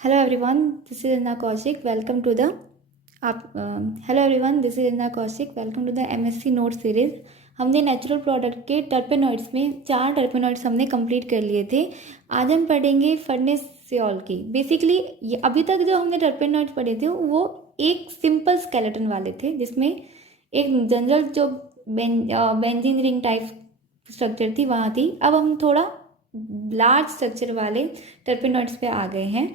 Hello everyone, this is Rina Kaushik. Welcome to the आप hello everyone, this is Ranjana Kaushik. Welcome to the MSc note series. हमने natural product के terpenoids में 4 टर्पेनॉइड्स हमने complete कर लिए थे. आज हम पढ़ेंगे फर्नेसियोल की. बेसिकली अभी तक जो हमने टर्पेनॉइड्स पढ़े थे वो एक सिंपल स्केलेटन वाले थे, जिसमें एक जनरल जो बेंजीन रिंग टाइप स्ट्रक्चर थी वहाँ थी. अब हम थोड़ा लार्ज स्ट्रक्चर वाले टर्पेनॉइड्स पे आ गए हैं.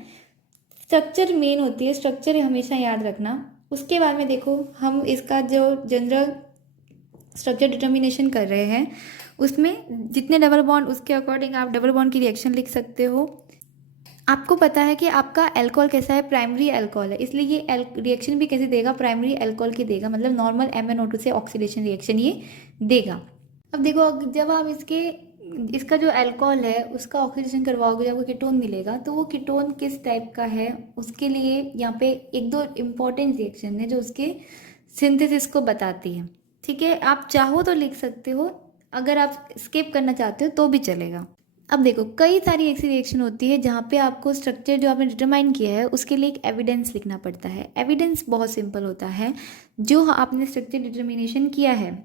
स्ट्रक्चर मेन होती है, स्ट्रक्चर हमेशा याद रखना. उसके बाद में देखो, हम इसका जो जनरल स्ट्रक्चर डिटर्मिनेशन कर रहे हैं उसमें जितने डबल बॉन्ड उसके अकॉर्डिंग आप डबल बॉन्ड की रिएक्शन लिख सकते हो. आपको पता है कि आपका अल्कोहल कैसा है, प्राइमरी अल्कोहल है, इसलिए ये रिएक्शन भी कैसे देगा, प्राइमरी अल्कोहल की देगा, मतलब नॉर्मल MnO2 से ऑक्सीडेशन रिएक्शन ये देगा. अब देखो, जब आप इसका जो अल्कोहल है उसका ऑक्सीडेशन करवाओगे, जब वो कीटोन मिलेगा तो वो कीटोन किस टाइप का है उसके लिए यहाँ पे एक दो इम्पॉर्टेंट रिएक्शन है जो उसके सिंथेसिस को बताती है. ठीक है, आप चाहो तो लिख सकते हो, अगर आप स्किप करना चाहते हो तो भी चलेगा. अब देखो, कई सारी ऐसी रिएक्शन होती है जहाँ पे आपको स्ट्रक्चर जो आपने डिटरमाइन किया है उसके लिए एक एविडेंस लिखना पड़ता है. एविडेंस बहुत सिंपल होता है, जो आपने स्ट्रक्चर डिटर्मिनेशन किया है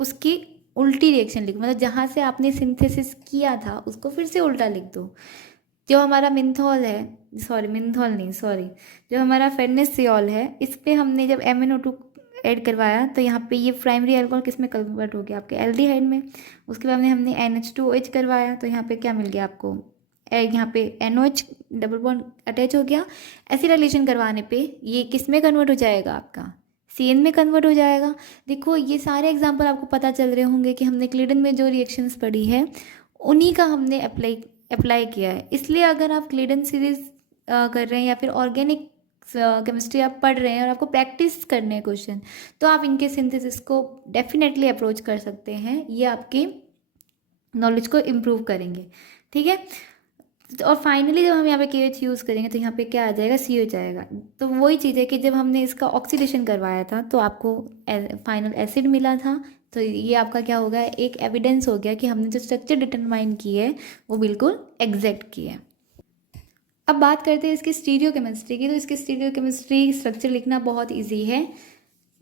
उसकी उल्टी रिएक्शन लिखो, मतलब जहाँ से आपने सिंथेसिस किया था उसको फिर से उल्टा लिख दो. जो हमारा मिंथॉल है, मिंथॉल नहीं, जो हमारा फेर्नेसियोल है, इस पे हमने जब MnO2 ऐड करवाया तो यहाँ पे ये प्राइमरी अल्कोहल किस में कन्वर्ट हो गया, आपके एल्डिहाइड में. उसके बाद में हमने NH2OH करवाया तो यहाँ पे क्या मिल गया आपको, यहाँ पे NOH डबल बॉन्ड अटैच हो गया. ऐसी रिलेशन करवाने पे ये किस में कन्वर्ट हो जाएगा, आपका CN में कन्वर्ट हो जाएगा. देखो, ये सारे एग्जाम्पल आपको पता चल रहे होंगे कि हमने क्लीडन में जो रिएक्शंस पढ़ी है उन्हीं का हमने अप्लाई किया है. इसलिए अगर आप क्लीडन सीरीज कर रहे हैं या फिर ऑर्गेनिक केमिस्ट्री आप पढ़ रहे हैं और आपको प्रैक्टिस करने हैं क्वेश्चन, तो आप इनके सिंथेसिस को डेफिनेटली अप्रोच कर सकते हैं. ये आपकी नॉलेज को इम्प्रूव करेंगे. ठीक है, और फाइनली जब हम यहाँ पे KH यूज़ करेंगे तो यहाँ पे क्या आ जाएगा, CH आएगा. तो वही चीज़ है कि जब हमने इसका ऑक्सीडेशन करवाया था तो आपको फाइनल एसिड मिला था, तो ये आपका क्या हो गया, एक एविडेंस हो गया कि हमने जो स्ट्रक्चर डिटरमाइन की है वो बिल्कुल एग्जैक्ट की है. अब बात करते हैं इसकी स्टीरियो केमिस्ट्री की. तो इसकी स्टीरियो केमिस्ट्री स्ट्रक्चर लिखना बहुत ईजी है.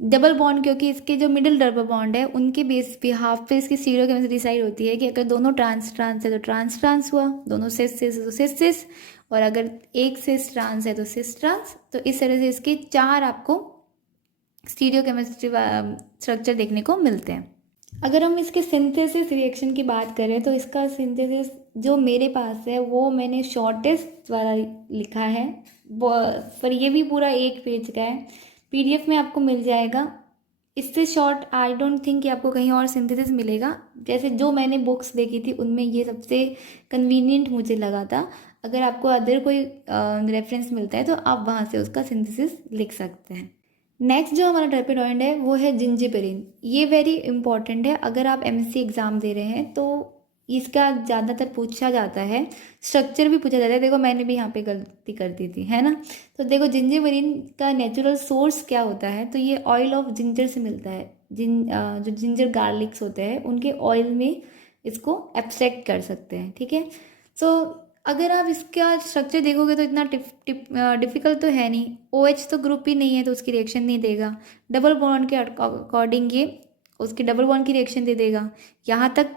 डबल बॉन्ड, क्योंकि इसके जो मिडिल डबल बॉन्ड है उनके बेस पे हाफ पे इसकी स्टीरियो केमिस्ट्री डिसाइड होती है कि अगर दोनों ट्रांस ट्रांस है तो ट्रांस ट्रांस हुआ, दोनों सिस सिस है तो सिस सिस, और अगर एक सिस ट्रांस है तो सिस ट्रांस. तो इस तरह से इसके 4 आपको स्टीरियो केमिस्ट्री स्ट्रक्चर देखने को मिलते हैं. अगर हम इसके सिंथेसिस रिएक्शन की बात करें तो इसका सिंथेसिस जो मेरे पास है वो मैंने शॉर्टेस्ट वाला लिखा है, पर ये भी पूरा 1 पेज का है. PDF में आपको मिल जाएगा. इससे शॉर्ट आई डोंट थिंक कि आपको कहीं और सिंथेसिस मिलेगा. जैसे जो मैंने बुक्स देखी थी उनमें ये सबसे कन्वीनियंट मुझे लगा था. अगर आपको अदर कोई रेफरेंस मिलता है तो आप वहाँ से उसका सिंथेसिस लिख सकते हैं. नेक्स्ट जो हमारा टर्पेनॉइड है वो है जिंजिबेरिन. ये वेरी इंपॉर्टेंट है. अगर आप MSc एग्ज़ाम दे रहे हैं तो इसका ज़्यादातर पूछा जाता है, स्ट्रक्चर भी पूछा जाता है. देखो, मैंने भी यहाँ पे गलती कर दी थी, है ना. तो देखो, जिंजिबेरिन का नेचुरल सोर्स क्या होता है, तो ये ऑयल ऑफ जिंजर से मिलता है. जो जिंजर गार्लिक्स होते हैं उनके ऑयल में इसको एक्सट्रैक्ट कर सकते हैं. ठीक है, सो अगर आप इसका स्ट्रक्चर देखोगे तो इतना डिफिकल्ट तो है नहीं. OH तो ग्रुप ही नहीं है तो उसकी रिएक्शन नहीं देगा. डबल बॉन्ड के अकॉर्डिंग ये उसके डबल बॉन्ड की रिएक्शन दे देगा. यहाँ तक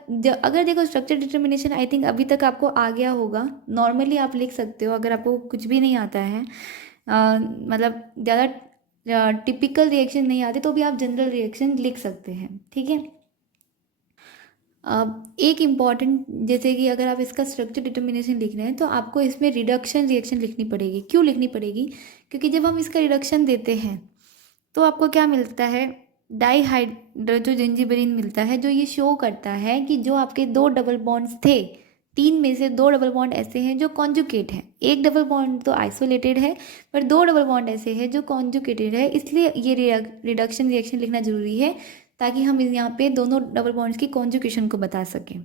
अगर देखो, स्ट्रक्चर डिटर्मिनेशन आई थिंक अभी तक आपको आ गया होगा. नॉर्मली आप लिख सकते हो अगर आपको कुछ भी नहीं आता है, मतलब ज़्यादा टिपिकल रिएक्शन नहीं आती तो भी आप जनरल रिएक्शन लिख सकते हैं. ठीक है, एक इम्पॉर्टेंट, जैसे कि अगर आप इसका स्ट्रक्चर डिटर्मिनेशन लिख रहे हैं तो आपको इसमें रिडक्शन रिएक्शन लिखनी पड़ेगी. क्यों लिखनी पड़ेगी, क्योंकि जब हम इसका रिडक्शन देते हैं तो आपको क्या मिलता है, डाईहाइड्रो जो जिंजिबेरिन मिलता है, जो ये शो करता है कि जो आपके 2 डबल बॉन्ड्स थे, 3 में से 2 डबल बॉन्ड ऐसे हैं जो कॉन्जुकेट हैं. एक डबल बॉन्ड तो आइसोलेटेड है, पर 2 डबल बॉन्ड ऐसे हैं जो कॉन्जुकेटेड है. इसलिए ये रिडक्शन रिएक्शन लिखना जरूरी है ताकि हम यहाँ पे दोनों डबल बॉन्ड्स की कॉन्जुकेशन को बता सकें.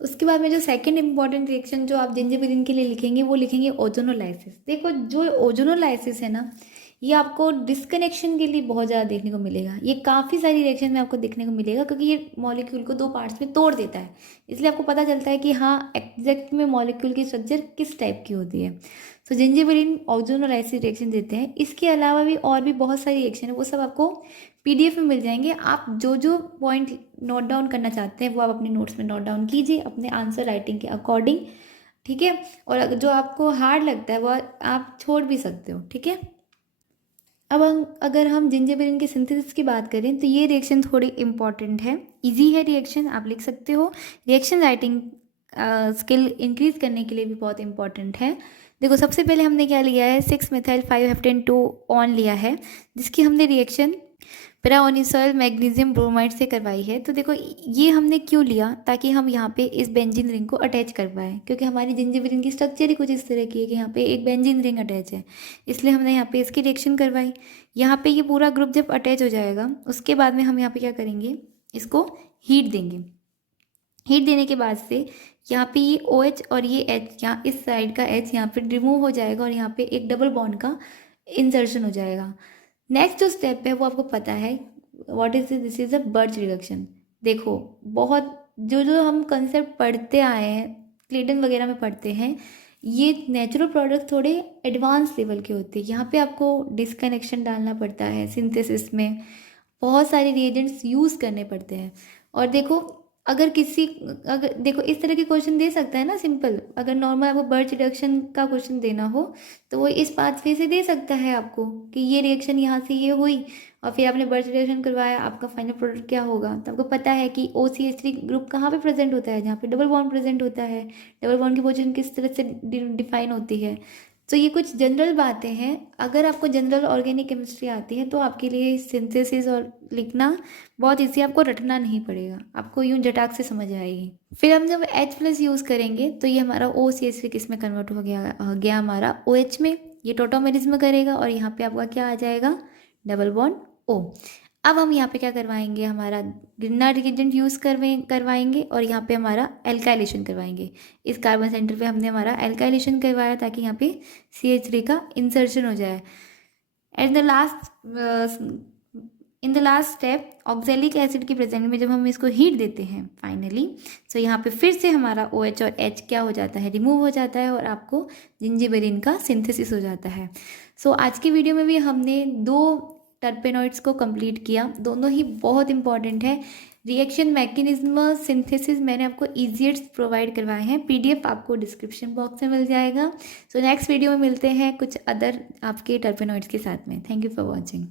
उसके बाद में जो सेकंड इंपॉर्टेंट रिएक्शन जो आप जिंजिबेरिन के लिए लिखेंगे वो लिखेंगे ओजोनोलाइसिस. देखो, जो ओजोनोलाइसिस है ना, ये आपको डिस्कनेक्शन के लिए बहुत ज़्यादा देखने को मिलेगा। ये काफ़ी सारी रिएक्शन में आपको देखने को मिलेगा, क्योंकि ये मॉलिक्यूल को 2 पार्ट्स में तोड़ देता है। इसलिए आपको पता चलता है कि हाँ, एग्जैक्ट में मॉलिक्यूल की स्ट्रक्चर किस टाइप की होती है। तो जिंजिबेरेन ऑक्सीजन और एसिड रिएक्शन देते हैं। इसके अलावा भी और भी बहुत सारी रिएक्शन है, वो सब आपको PDF में मिल जाएंगे। आप जो जो पॉइंट नोट डाउन करना चाहते हैं वो आप अपने नोट्स में नोट डाउन कीजिए अपने आंसर राइटिंग के अकॉर्डिंग, ठीक है। और जो आपको हार्ड लगता है वो आप छोड़ भी सकते हो, ठीक है। अब अगर हम जिंजिबेरेन के सिंथेसिस की बात करें तो ये रिएक्शन थोड़ी इंपॉर्टेंट है, इजी है रिएक्शन, आप लिख सकते हो। रिएक्शन राइटिंग स्किल इंक्रीज करने के लिए भी बहुत इंपॉर्टेंट है। देखो, सबसे पहले हमने क्या लिया है, 6 methyl 5 हेप्टेन 2 ऑन लिया है, जिसकी हमने रिएक्शन पेराओनिसॉइल मैग्नीशियम ब्रोमाइड से करवाई है। तो देखो, ये हमने क्यों लिया, ताकि हम यहाँ पे इस बेंजीन रिंग को अटैच कर पाएँ, क्योंकि हमारी जिंजिबेरेन की स्ट्रक्चर ही कुछ इस तरह की है कि यहाँ पे एक बेंजीन रिंग अटैच है, इसलिए हमने यहाँ पे इसकी रिएक्शन करवाई। यहाँ पे ये पूरा ग्रुप जब अटैच हो जाएगा उसके बाद में हम यहाँ पे क्या करेंगे, इसको हीट देंगे। हीट देने के बाद से यहाँ पे ये OH और ये H, यहाँ इस साइड का H यहाँ पे रिमूव हो जाएगा और यहाँ पे एक डबल बॉन्ड का इंसर्शन हो जाएगा। नेक्स्ट जो स्टेप है वो आपको पता है, what is this is a birch reduction. देखो, बहुत जो जो हम कंसेप्ट पढ़ते आए हैं, क्लेटन वगैरह में पढ़ते हैं, ये नेचुरल प्रोडक्ट थोड़े एडवांस लेवल के होते हैं। यहाँ पे आपको डिस्कनेक्शन डालना पड़ता है, सिंथेसिस में बहुत सारे रिएजेंट्स यूज़ करने पड़ते हैं। और देखो, अगर देखो इस तरह के क्वेश्चन दे सकता है ना सिंपल, अगर नॉर्मल आपको बर्च रिडक्शन का क्वेश्चन देना हो तो वो इस पाथवे से दे सकता है आपको कि ये रिएक्शन यहाँ से ये हुई और फिर आपने बर्च रिडक्शन करवाया, आपका फाइनल प्रोडक्ट क्या होगा। तो आपको पता है कि OCH3 ग्रुप कहाँ पे प्रेजेंट होता है, जहाँ पे डबल बॉन्ड प्रेजेंट होता है, डबल बॉन्ड की पोजीशन किस तरह से डिफाइन होती है। तो ये कुछ जनरल बातें हैं। अगर आपको जनरल ऑर्गेनिक केमिस्ट्री आती है तो आपके लिए सिंथेसिस और लिखना बहुत ईजी, आपको रटना नहीं पड़ेगा, आपको यूं झटाक से समझ आएगी। फिर हम जब H+ यूज़ करेंगे तो ये हमारा OCH3 किस में कन्वर्ट हो गया हमारा OH में, ये टोटोमेरिज में करेगा और यहाँ पे आपका क्या आ जाएगा, डबल बॉन्ड O। अब हम यहाँ पे क्या करवाएंगे, हमारा ग्रिग्नार्ड रिएजेंट यूज़ करवाएंगे और यहाँ पे हमारा एल्काइलेशन करवाएंगे। इस कार्बन सेंटर पे हमने हमारा एल्काइलेशन करवाया ताकि यहाँ पे CH3 का इंसर्शन हो जाए। At the last in the last step oxalic acid की प्रेजेंट में जब हम इसको हीट देते हैं फाइनली, तो यहाँ पे फिर से हमारा OH और H क्या हो जाता है, रिमूव हो जाता है और आपको जिंजिबेरेन का सिंथेसिस हो जाता है। सो आज की वीडियो में भी हमने 2 टर्पेनॉइड्स को कंप्लीट किया, दोनों ही बहुत इंपॉर्टेंट है। रिएक्शन मैकेनिज्म, सिंथेसिस मैंने आपको ईजिएस्ट प्रोवाइड करवाए हैं, PDF आपको डिस्क्रिप्शन बॉक्स में मिल जाएगा। सो नेक्स्ट वीडियो में मिलते हैं कुछ अदर आपके टर्पेनॉइड्स के साथ में। Thank you for watching.